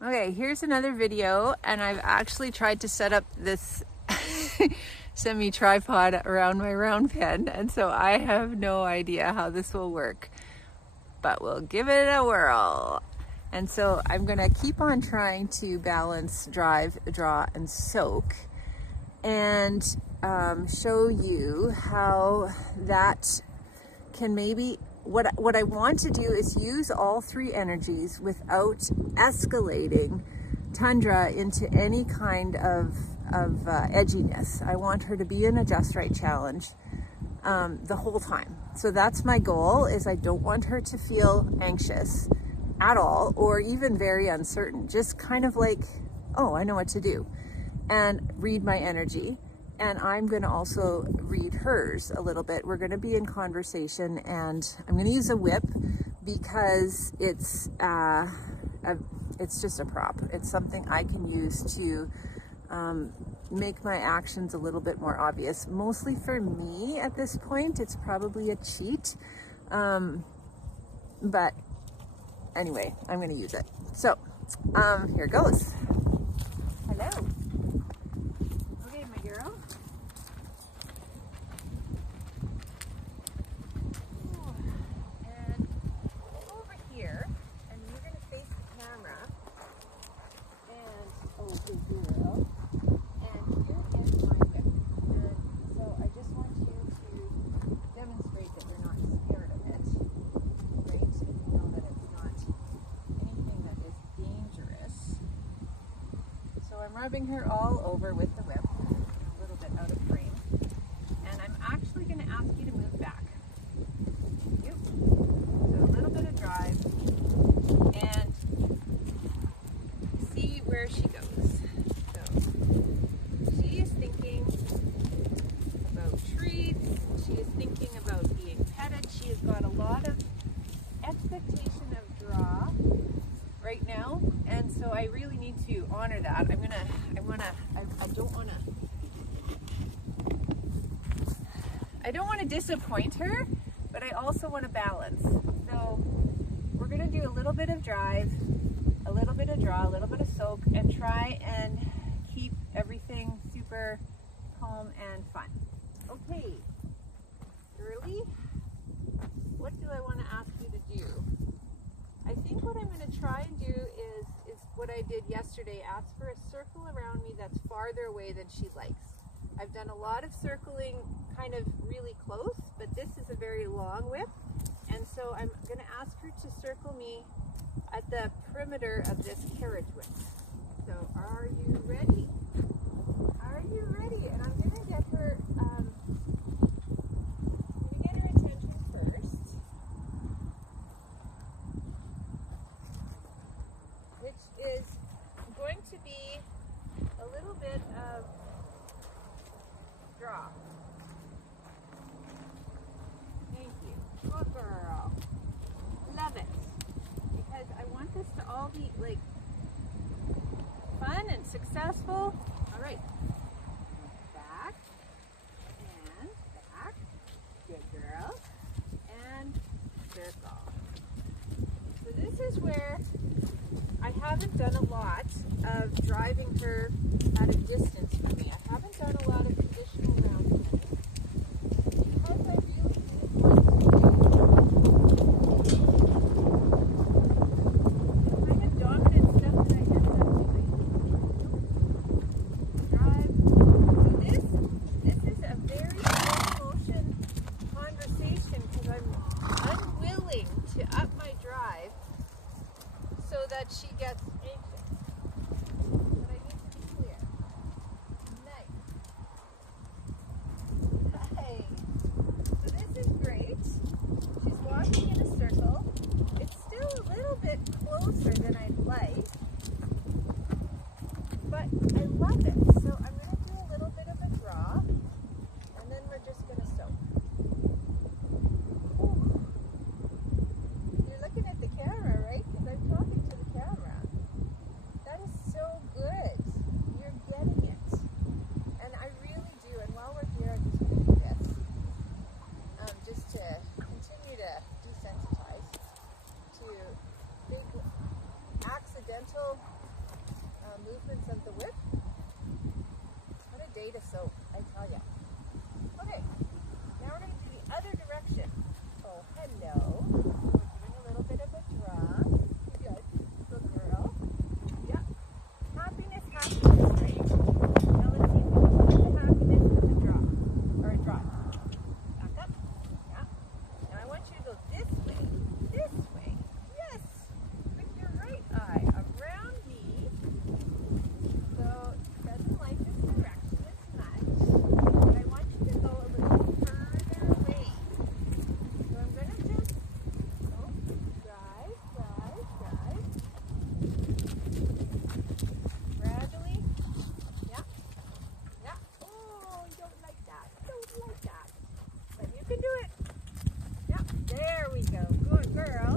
Okay, here's another video, and I've actually tried to set up this semi-tripod around my round pen, and so I have no idea how this will work, but we'll give it a whirl. And so I'm gonna keep on trying to balance drive, draw, and soak, and show you how that can maybe, what I want to do is use all three energies without escalating Tundra into any kind of edginess. I want her to be in a just right challenge the whole time. So that's my goal, is I don't want her to feel anxious at all, or even very uncertain, just kind of like, oh, I know what to do, and read my energy. And I'm going to also read hers a little bit. We're going to be in conversation, and I'm going to use a whip because it's just a prop. It's something I can use to make my actions a little bit more obvious. Mostly for me at this point, it's probably a cheat. But anyway, I'm going to use it. So here goes. Hello. Okay, my girl. And over here, and you're going to face the camera. And, oh, good girl. And here is my whip. And so I just want you to demonstrate that you're not scared of it. Right? You know that it's not anything that is dangerous. So I'm rubbing her all over with the whip, a little bit out of frame. And I'm actually going to ask you to move back. Thank you. So a little bit of drive. And see where she goes. So she is thinking about treats. She is thinking about being petted. She has got a lot of expectation of draw right now, and so I really need to honor that. I don't want to disappoint her, but I also want to balance. So we're going to do a little bit of drive, a little bit of draw, a little bit of soak, and try and keep everything super calm and fun. Okay, Girly, what do I want to ask you to do? I think what I'm going to try and do is what I did yesterday, ask for a circle around me that's farther away than she likes. I've done a lot of circling kind of really close, but this is a very long whip, and so I'm going to ask her to circle me at the perimeter of this carriage whip. So are you ready? Are you ready? And I'm going to get her, attention first, which is going to be a little bit of draw. Thank you. Good girl. Love it. Because I want this to all be like fun and successful. All right. Back and back. Good girl. And circle. So this is where I haven't done a lot of driving her at a distance from me. I haven't done a lot of traditional round penning because I really did want to do the kind of dominant stuff that I ended up doing. Drive. So this is a very slow motion conversation because I'm unwilling to up my drive so that she gets anxious. But I need to be clear. Nice. Hey. So this is great. She's walking in a circle. It's still a little bit closer than I'd like, but I love it. So I'm going to do a little bit of a draw, and then we're just going to soak. Ooh. You're looking at the camera, right? Because I'm talking to the camera. That is so good. You're getting it. And I really do. And while we're here, I'm just going to do this. Just to continue to desensitize to big accidental movements of the whip. What a day to soak, I tell ya. Okay, now we're going to do the other direction. Oh, hello. We're doing a little bit of a draw. Good. Good girl. Yep. Happiness, happiness, right? Now let's see if we can do the happiness with a draw. Or a draw. Back up. Yeah. Now I want you to go this way. This way. Yes. With your right eye. Around me. So it doesn't like this direction as much. But I want you to go a little further away. So I'm going to just drive. Gradually. Yeah. Yeah. Oh, don't like that. Don't like that. But you can do it. Yeah. There we go. Good girl.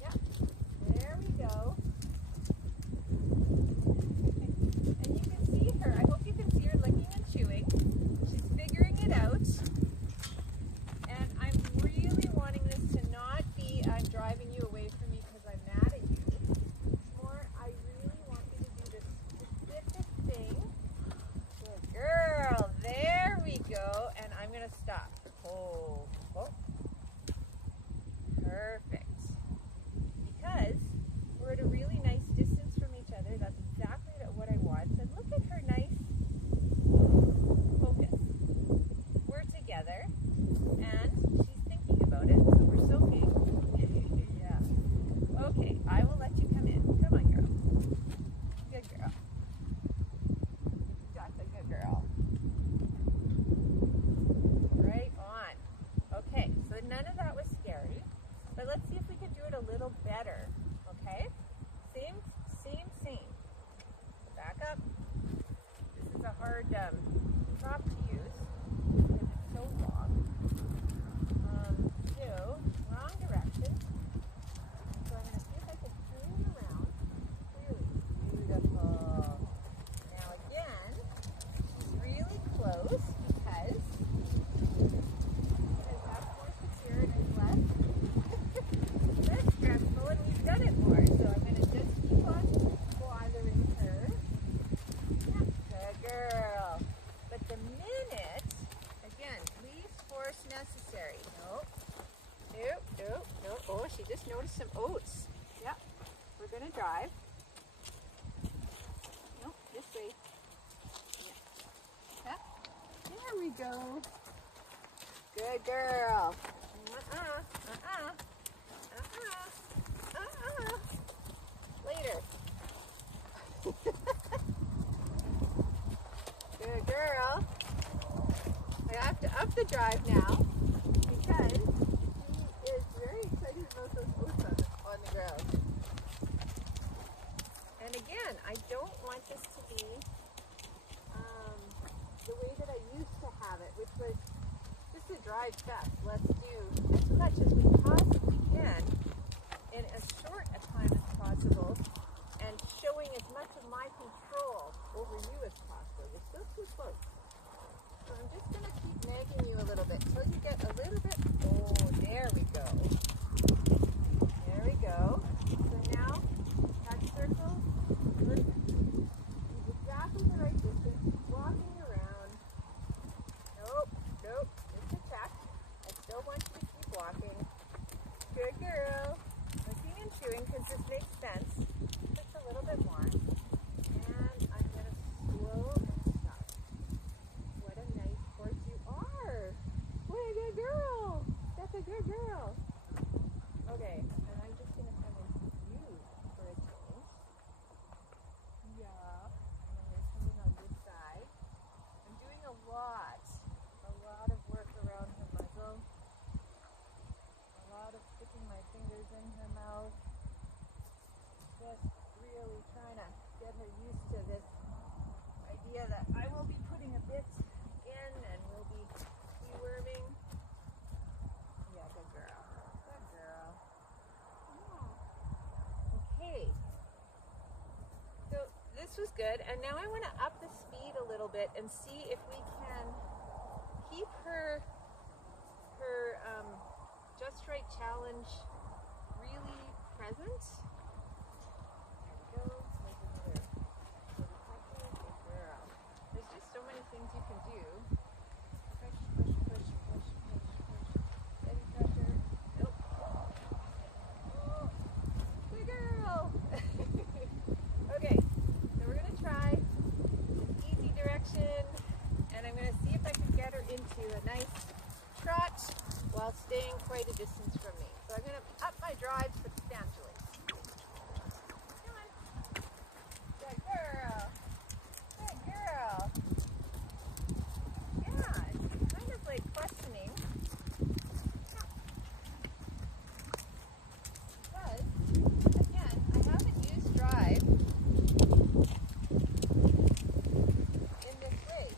Yeah. There we go. And you can see her. I hope you can see her licking and chewing. She's figuring it out. And I'm really wanting this to not be I'm driving you away from me because I'm mad at you. It's more I really want you to do this specific thing. Good girl. There we go. And I'm going to stop. Oh. Perfect. Because we're at a really nice distance from each other. That's exactly what I want. And look at her nice focus. We're together and she's thinking about it, so we're soaking. Yeah. Okay, I will let you come in. Come on, girl. Good girl. That's a good girl. Right on. Okay, so none of that was scary, but let's see if we can do it a little better. Okay? Same. Back up. This is a hard prop to use because it's so long. Wrong direction. So I'm going to see if I can turn you around. Really beautiful. Now again, she's really close because that's more secure and less stressful, and we've done it more. So I'm going to just keep on bothering her. Yeah, good girl. But the minute, again, least force necessary. Nope. Oh, she just noticed some oats. Yep. We're going to drive. Nope, this way. Yeah. There we go. Good girl. Later. Good girl. I have to up the drive now because she is very excited about those oats on the ground. And again, I don't want this to be the way that I used to have it, which was just to drive fast. Let's do as much as we possibly can in as short a time as possible and showing as much of my control over you as possible. You're still too close. So I'm just going to keep nagging you a little bit until you get a little bit. Oh, there we go. There we go. So now, that circle, listen. It's exactly the right distance. Keep walking around. Nope. Just a check. I still want you to keep walking. Good girl. Looking and chewing because this makes sense. Just a little bit more. And I'm going to slow and stop. What a nice horse you are. What a good girl. That's a good girl. Okay, and I'm just going to come into you for a change. Yeah. And then you're coming on this side. I'm doing a lot of work around her muzzle. A lot of sticking my fingers in her mouth. Just really trying to get her used to this idea that I will be putting a bit in and we'll be deworming. Yeah, good girl. Good girl. Yeah. Okay. So this was good, and now I want to up the speed a little bit and see if we can keep her Just Right challenge really present. There we go. Make another while staying quite a distance from me. So I'm going to up my drive substantially. Come on. Good girl. Good girl. Yeah, it's kind of like questioning. Because, again, I haven't used drive in this way.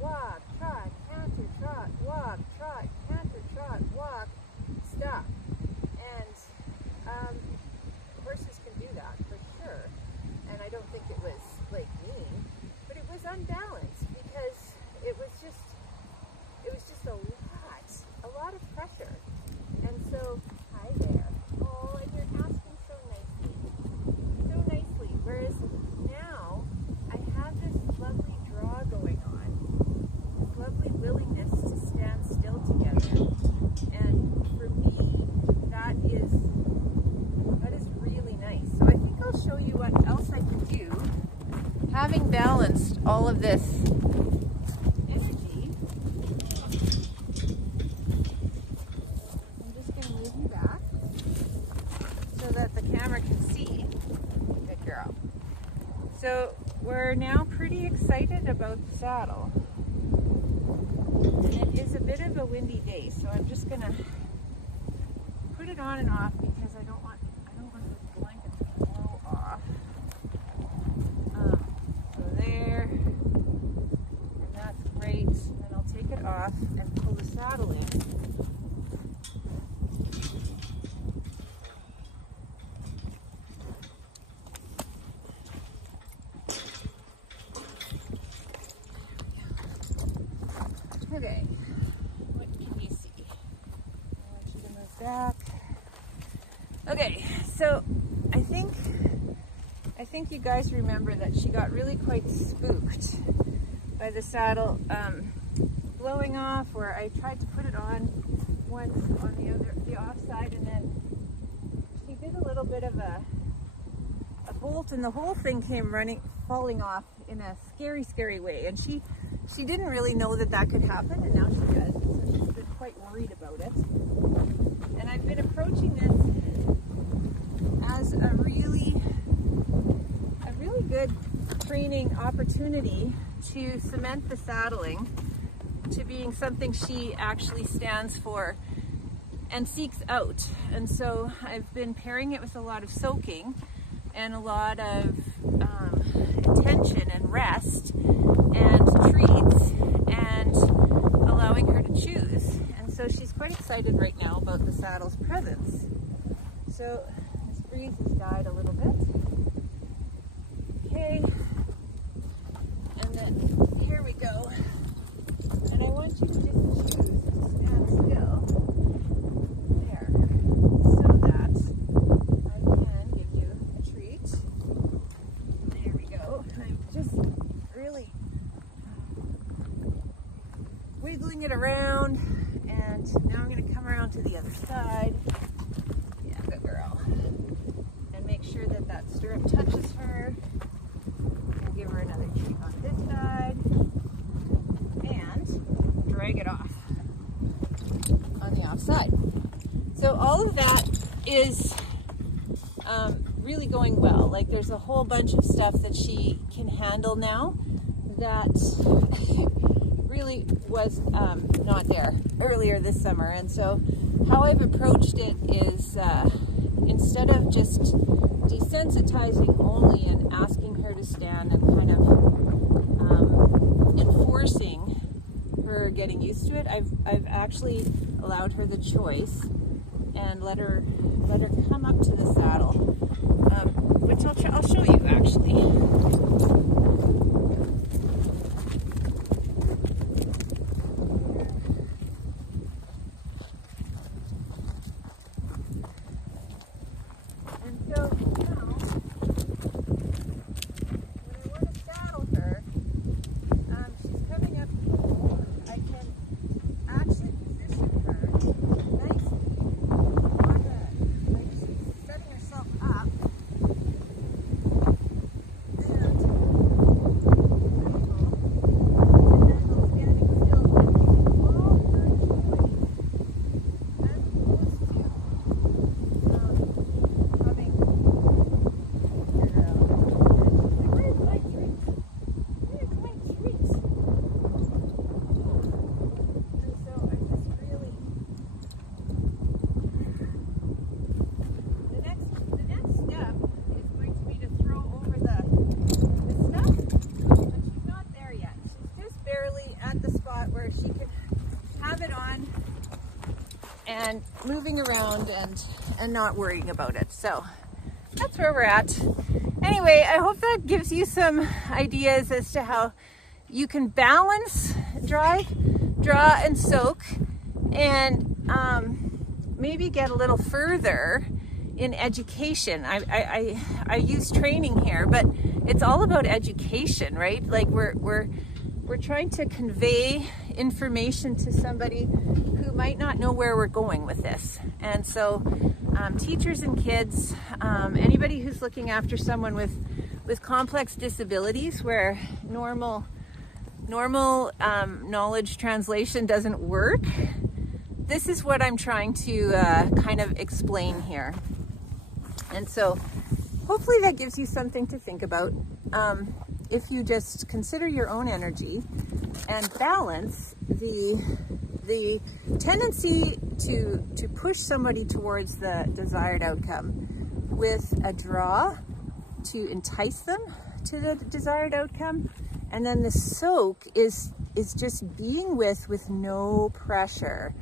Walk, trot, canter, trot, walk, trot, canter, trot, walk, stop. And horses can do that for sure. And I don't think it was like mean, but it was unbalanced because it was just a lot of pressure. And so, hi there. Oh, and you're asking so nicely. Whereas now I have this lovely draw going on. Lovely willingness to stand still together, and for me that is really nice. So I think I'll show you what else I can do, having balanced all of this energy. I'm just going to move you back so that the camera can see. Good girl. So we're now pretty excited about the saddle. And it is a bit of a windy day, so I'm just gonna put it on and off because I don't want the blanket to blow off. So there, and that's great. And then I'll take it off and pull the saddle in. Okay, what can you see? I want you to move back. Okay, so I think you guys remember that she got really quite spooked by the saddle blowing off, where I tried to put it on once on the off side, and then she did a little bit of a bolt, and the whole thing came falling off in a scary way, and she didn't really know that could happen, and now she does, so she's been quite worried about it. And I've been approaching this as a really good training opportunity to cement the saddling to being something she actually stands for and seeks out. And so I've been pairing it with a lot of soaking and a lot of attention and rest and treats and allowing her to choose. And so she's quite excited right now about the saddle's presence. So this breeze has died a little bit. Okay, and then here we go. And I want you to just choose to stand still there, so that I can give you a treat. There we go. I'm just really wiggling it around, and now I'm going to come around to the other side. Yeah, good girl. And make sure that stirrup touches her. And give her another treat on this side. And drag it off on the offside. So all of that is really going well. Like there's a whole bunch of stuff that she can handle now that really was not there earlier this summer. And so how I've approached it is instead of just desensitizing only and asking her to stand and kind of enforcing her getting used to it, I've actually allowed her the choice and let her come up to the saddle, which I'll show you actually. And moving around and not worrying about it. So that's where we're at. Anyway, I hope that gives you some ideas as to how you can balance drive, draw, and soak, and maybe get a little further in education. I use training here, but it's all about education, right? Like we're trying to convey information to somebody who might not know where we're going with this. And so teachers and kids, anybody who's looking after someone with complex disabilities where normal knowledge translation doesn't work, this is what I'm trying to kind of explain here. And so hopefully that gives you something to think about. If you just consider your own energy and balance the tendency to push somebody towards the desired outcome with a draw to entice them to the desired outcome, and then the soak is just being with no pressure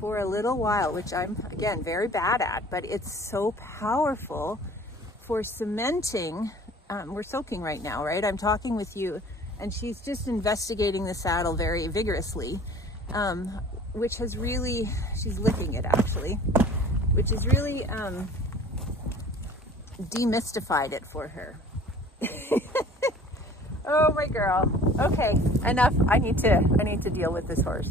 for a little while, which I'm again very bad at, but it's so powerful for cementing. We're soaking right now, right? I'm talking with you, and she's just investigating the saddle very vigorously, which has really, she's licking it actually, which has really demystified it for her. Oh my girl. Okay, enough. I need to deal with this horse.